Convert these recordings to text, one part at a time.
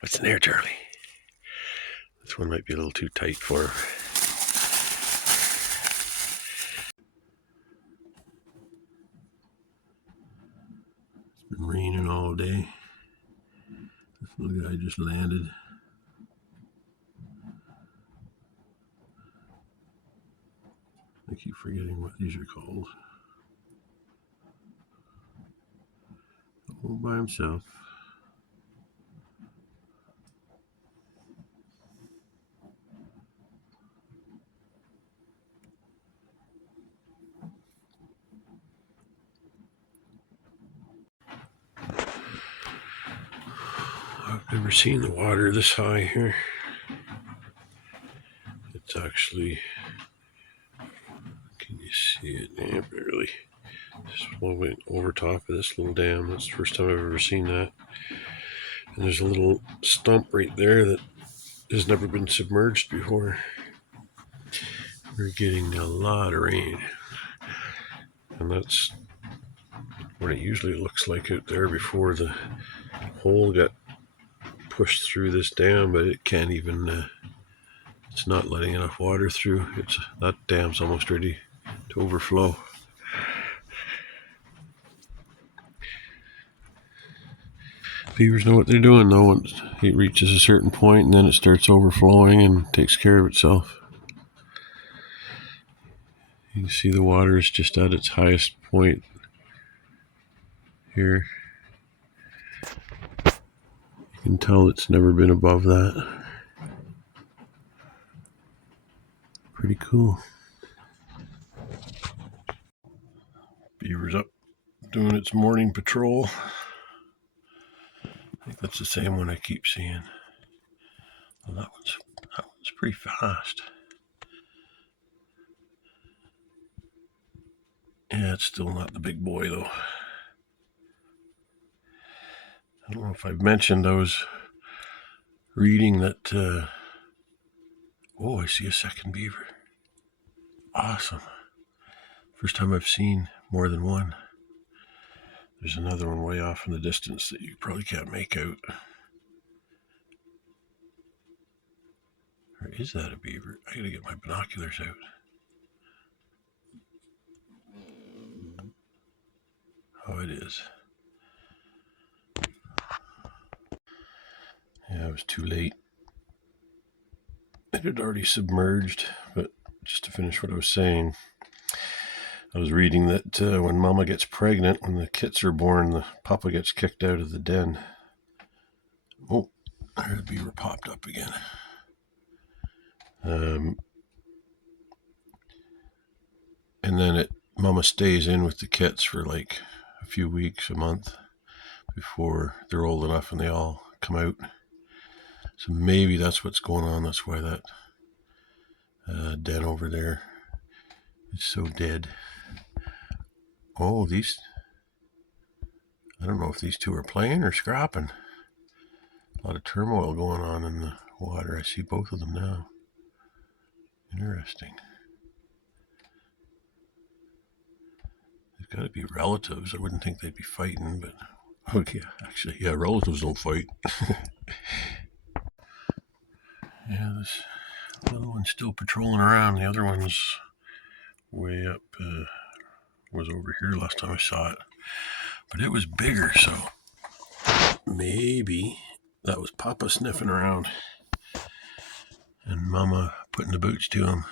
What's in there, Charlie? This one might be a little too tight for him. It's been raining all day. This little guy just landed. I keep forgetting what these are called. All by himself. I've never seen the water this high here. It's actually, can you see it? Yeah, barely. Just went over top of this little dam. That's the first time I've ever seen that. And there's a little stump right there that has never been submerged before. We're getting a lot of rain. And that's what it usually looks like out there before the hole got pushed through this dam, but it can't even, it's not letting enough water through. That dam's almost ready to overflow. Beavers know what they're doing though. Once it reaches a certain point and then it starts overflowing and takes care of itself. You can see the water is just at its highest point here. You can tell it's never been above that. Pretty cool. Beaver's up doing its morning patrol. I think that's the same one I keep seeing. Well, that one's pretty fast. Yeah, it's still not the big boy though. I don't know if I've mentioned, I was reading that, I see a second beaver. Awesome. First time I've seen more than one. There's another one way off in the distance that you probably can't make out. Or is that a beaver? I gotta get my binoculars out. Oh, it is. Yeah, I was too late. It had already submerged, but just to finish what I was saying, I was reading that when mama gets pregnant, when the kits are born, the papa gets kicked out of the den. Oh, there the beaver popped up again. And then mama stays in with the kits for like a few weeks, a month, before they're old enough and they all come out. So maybe that's what's going on. That's why that den over there is so dead. Oh, I don't know if these two are playing or scrapping. A lot of turmoil going on in the water. I see both of them now. Interesting. They've got to be relatives. I wouldn't think they'd be fighting, but okay, actually, yeah, relatives don't fight. Yeah, this little one's still patrolling around. The other one's way up, was over here last time I saw it. But it was bigger, so maybe that was Papa sniffing around and Mama putting the boots to him.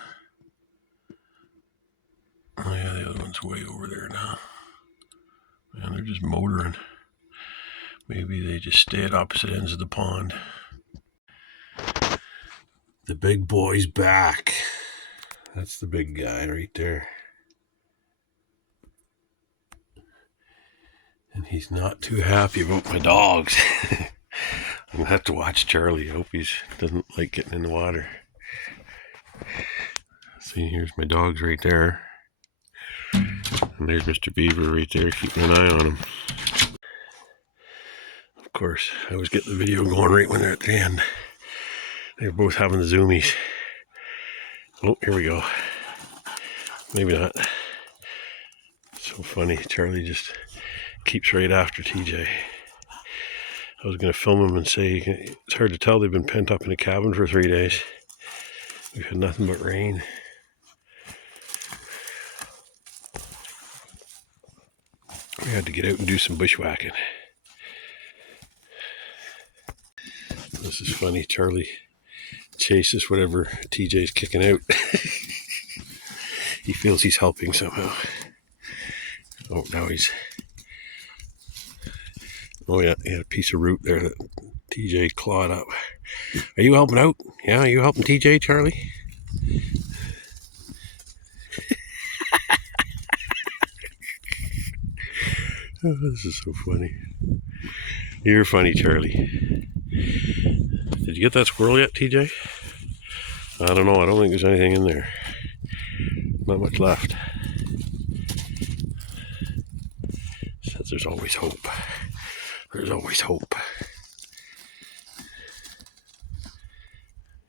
Oh yeah, the other one's way over there now. Man, they're just motoring. Maybe they just stay at opposite ends of the pond. The big boy's back. That's the big guy right there. And he's not too happy about my dogs. I'm going to have to watch Charlie. I hope he doesn't like getting in the water. See, here's my dogs right there. And there's Mr. Beaver right there, keeping an eye on him. Of course, I was getting the video going right when they're at the end. They're both having the zoomies. Oh, here we go. Maybe not. So funny. Charlie just keeps right after TJ. I was going to film them and say it's hard to tell they've been pent up in a cabin for 3 days. We've had nothing but rain. We had to get out and do some bushwhacking. This is funny. Charlie chases whatever TJ's kicking out. He feels he's helping somehow. Oh, now he's... Oh yeah, he had a piece of root there that TJ clawed up. Are you helping out? Yeah, are you helping TJ, Charlie? Oh, this is so funny. You're funny, Charlie. Did you get that squirrel yet, TJ? I don't know. I don't think there's anything in there. Not much left. Says there's always hope. There's always hope.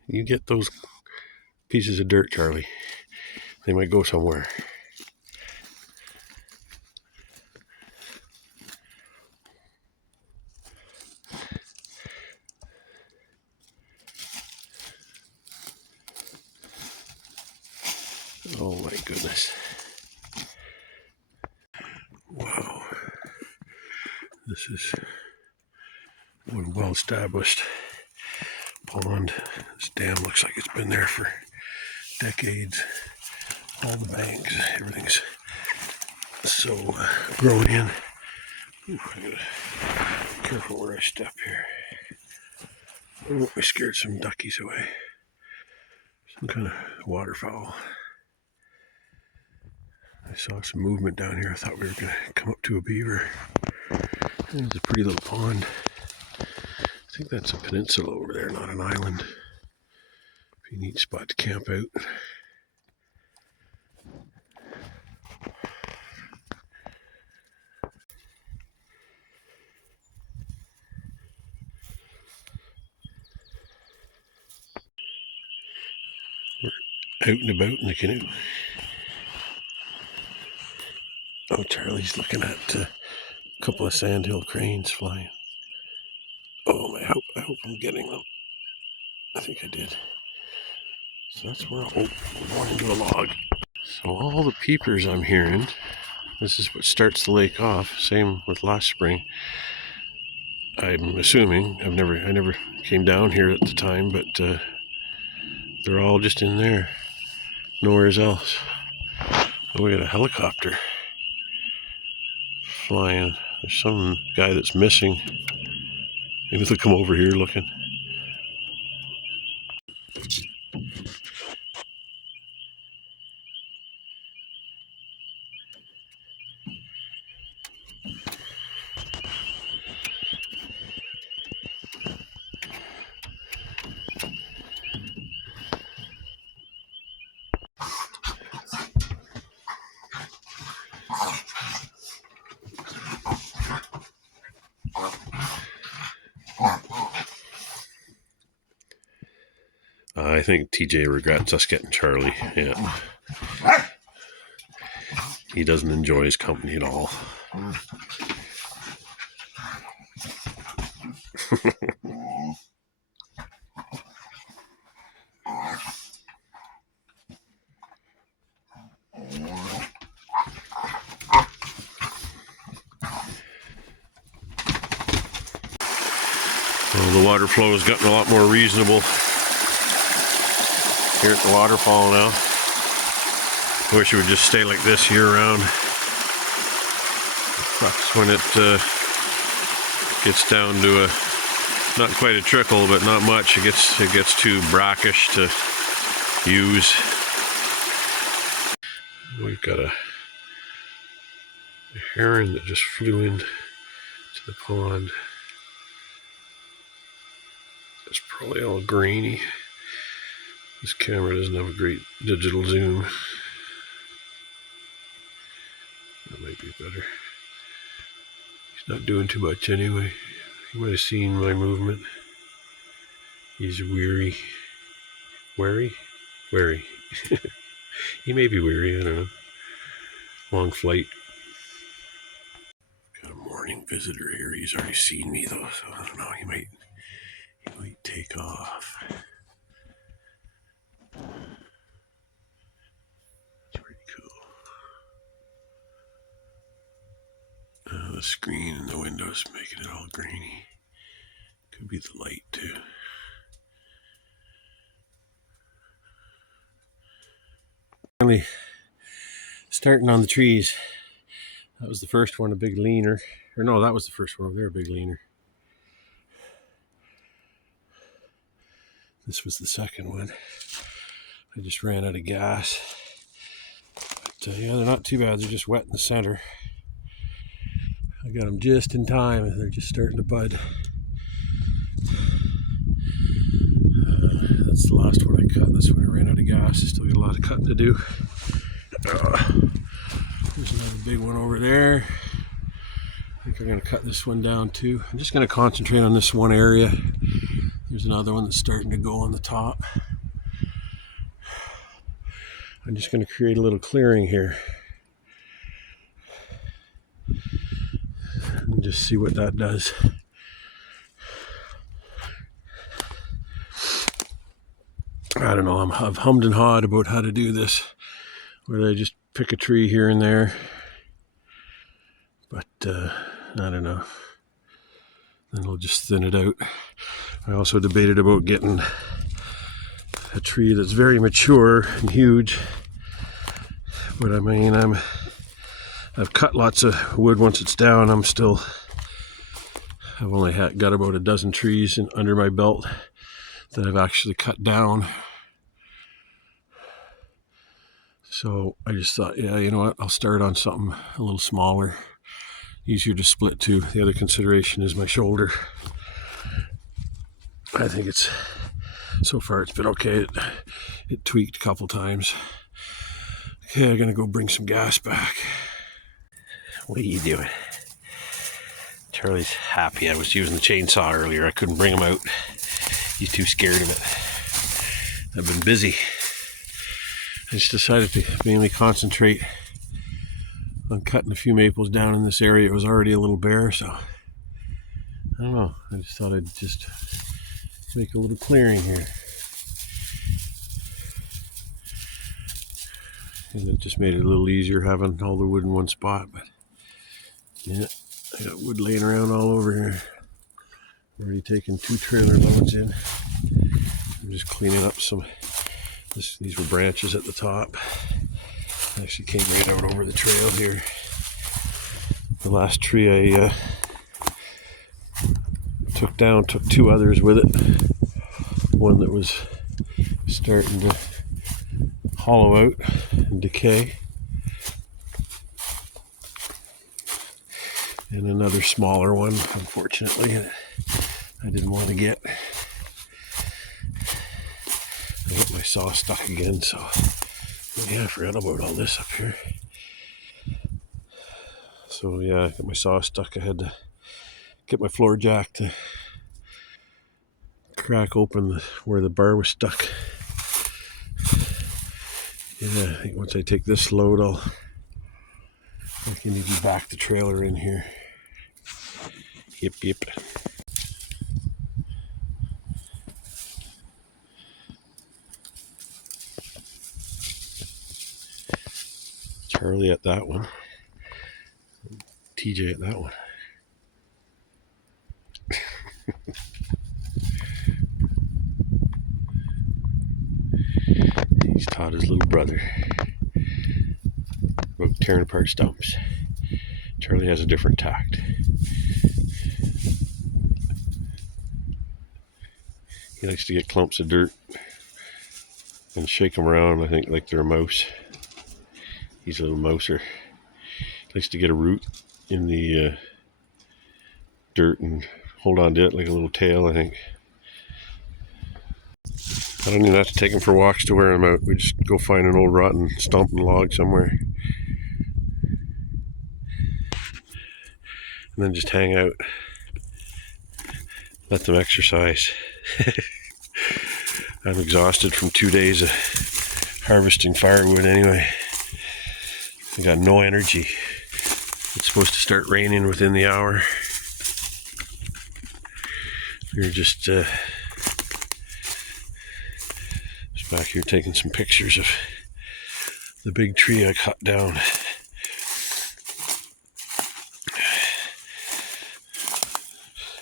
You get those pieces of dirt, Charlie. They might go somewhere. Oh my goodness. Wow. This is one well-established pond. This dam looks like it's been there for decades. All the banks, everything's so grown in. Ooh, I gotta be careful where I step here. Oh, I scared some duckies away. Some kind of waterfowl. I saw some movement down here. I thought we were going to come up to a beaver. There's a pretty little pond. I think that's a peninsula over there, not an island. Be a neat spot to camp out. We're out and about in the canoe. Oh, Charlie's looking at a couple of sandhill cranes flying. Oh, I hope I'm getting them. I think I did. So that's where we're going into a log. So all the peepers I'm hearing, this is what starts the lake off. Same with last spring. I'm assuming, I never came down here at the time, but they're all just in there. Nowhere else. Oh, we got a helicopter flying. There's some guy that's missing. Maybe they'll come over here looking. I think TJ regrets us getting Charlie. Yeah. He doesn't enjoy his company at all. Well, the water flow has gotten a lot more reasonable here at the waterfall now. I wish it would just stay like this year round. That's when it gets down to a not quite a trickle, but not much. It gets too brackish to use. We've got a heron that just flew into the pond. It's probably all grainy. This camera doesn't have a great digital zoom. That might be better. He's not doing too much anyway. You might have seen my movement. He's weary. Wary? Wary. He may be weary, I don't know. Long flight. Got a morning morning visitor here. He's already seen me though, so I don't know. He might take off. It's pretty cool. The screen in the window's making it all grainy. Could be the light too. Finally starting on the trees. That was the first one, a big leaner. Or no, that was the first one over there, a big leaner. This was the second one. I just ran out of gas. But yeah, they're not too bad. They're just wet in the center. I got them just in time and they're just starting to bud. That's the last one I cut. That's when I ran out of gas. I still got a lot of cutting to do. There's another big one over there. I think I'm going to cut this one down too. I'm just going to concentrate on this one area. There's another one that's starting to go on the top. I'm just going to create a little clearing here. And just see what that does. I don't know, I've hummed and hawed about how to do this. Whether I just pick a tree here and there. But I don't know. Then I'll just thin it out. I also debated about getting a tree that's very mature and huge. But I mean, I've cut lots of wood once it's down. I've only got about a dozen trees under my belt that I've actually cut down. So I just thought, yeah, you know what, I'll start on something a little smaller, easier to split to. The other consideration is my shoulder. I think so far it's been okay. It tweaked a couple times. Okay, I'm gonna go bring some gas back. What are you doing? Charlie's happy. I was using the chainsaw earlier. I couldn't bring him out. He's too scared of it. I've been busy. I just decided to mainly concentrate on cutting a few maples down in this area. It was already a little bare, so I don't know. I just thought I'd just make a little clearing here. And it just made it a little easier having all the wood in one spot. But yeah, I got wood laying around all over here. Already taken 2 trailer loads in. I'm just cleaning up some. These were branches at the top. Actually came right out over the trail here. The last tree I took down, took 2 others with it. One that was starting to hollow out and decay. And another smaller one, unfortunately, I didn't want to get. I got my saw stuck again, so yeah, I forgot about all this up here. So yeah, I got my saw stuck. I had to get my floor jack to crack open where the bar was stuck. Yeah, I think once I take this load, I can even back the trailer in here. Yep. Charlie at that one. TJ at that one. He's taught his little brother about tearing apart stumps. Charlie has a different tact. He likes to get clumps of dirt and shake them around, I think, like they're a mouse. He's a little mouser. He likes to get a root in the dirt and hold on to it like a little tail, I think. I don't even have to take him for walks to wear him out. We just go find an old rotten stump and log somewhere. And then just hang out. Let them exercise. I'm exhausted from 2 days of harvesting firewood anyway. I got no energy. It's supposed supposed to start raining within the hour. We were just back here taking some pictures of the big tree I cut down.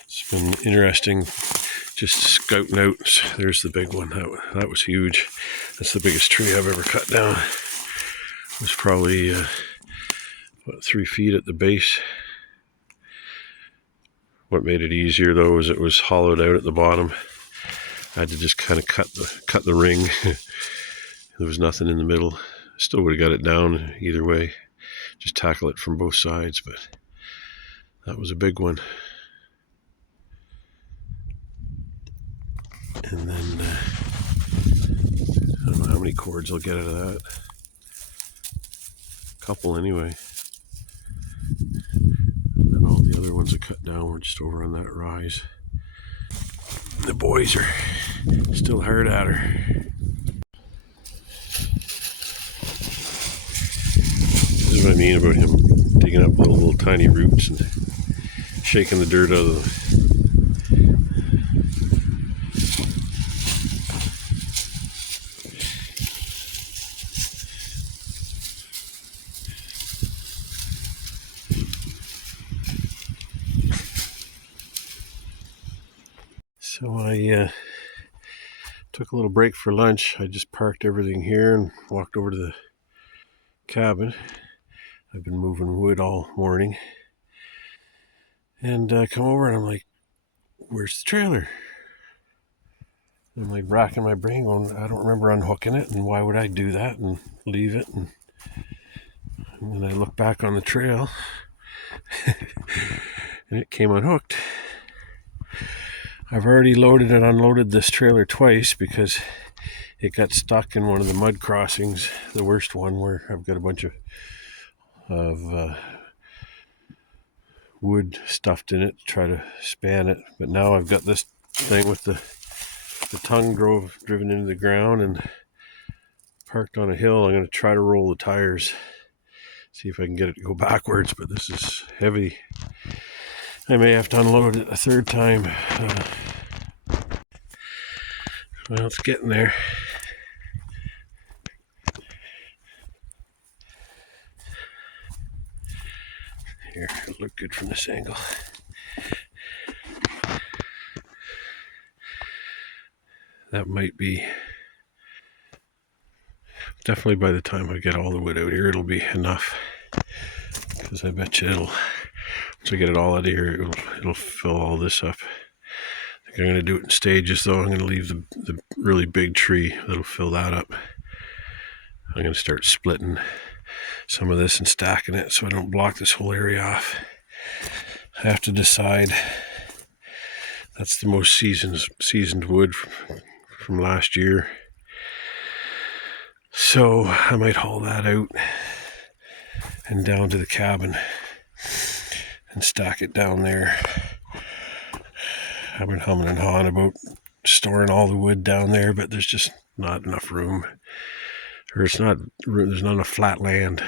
It's been interesting just scouting out. There's the big one. That was huge. That's the biggest tree I've ever cut down. It was probably 3 feet at the base. What made it easier though was it was hollowed out at the bottom. I had to just kind of cut the ring. There was nothing in the middle. Still would have got it down either way. Just tackle it from both sides, but that was a big one. And then I don't know how many cords I'll get out of that. A couple anyway. And all the other ones I cut down were just over on that rise. The boys are still hard at her. This is what I mean about him digging up little tiny roots and shaking the dirt out of them. So I took a little break for lunch. I just parked everything here and walked over to the cabin. I've been moving wood all morning. And I come over and I'm like, where's the trailer? I'm like racking my brain going, I don't remember unhooking it, and why would I do that and leave it? And then I look back on the trail and it came unhooked. I've already loaded and unloaded this trailer twice because it got stuck in one of the mud crossings, the worst one, where I've got a bunch of wood stuffed in it to try to span it. But now I've got this thing with the tongue driven into the ground and parked on a hill. I'm going to try to roll the tires, see if I can get it to go backwards, but this is heavy. I may have to unload it a third time. Well, it's getting there. Here, it'll look good from this angle. That might be, definitely by the time I get all the wood out here, it'll be enough. Because I bet you once I get it all out of here, it'll fill all this up. I think I'm going to do it in stages though. I'm going to leave the really big tree that'll fill that up. I'm going to start splitting some of this and stacking it so I don't block this whole area off. I have to decide. That's the most seasoned wood from last year. So I might haul that out and down to the cabin and stack it down there. I've been humming and hawing about storing all the wood down there, but there's just not enough room. Or there's not enough flat land.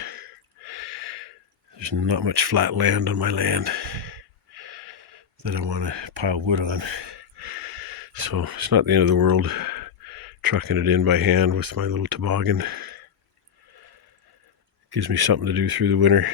There's not much flat land on my land that I want to pile wood on. So it's not the end of the world trucking it in by hand with my little toboggan. Gives me something to do through the winter.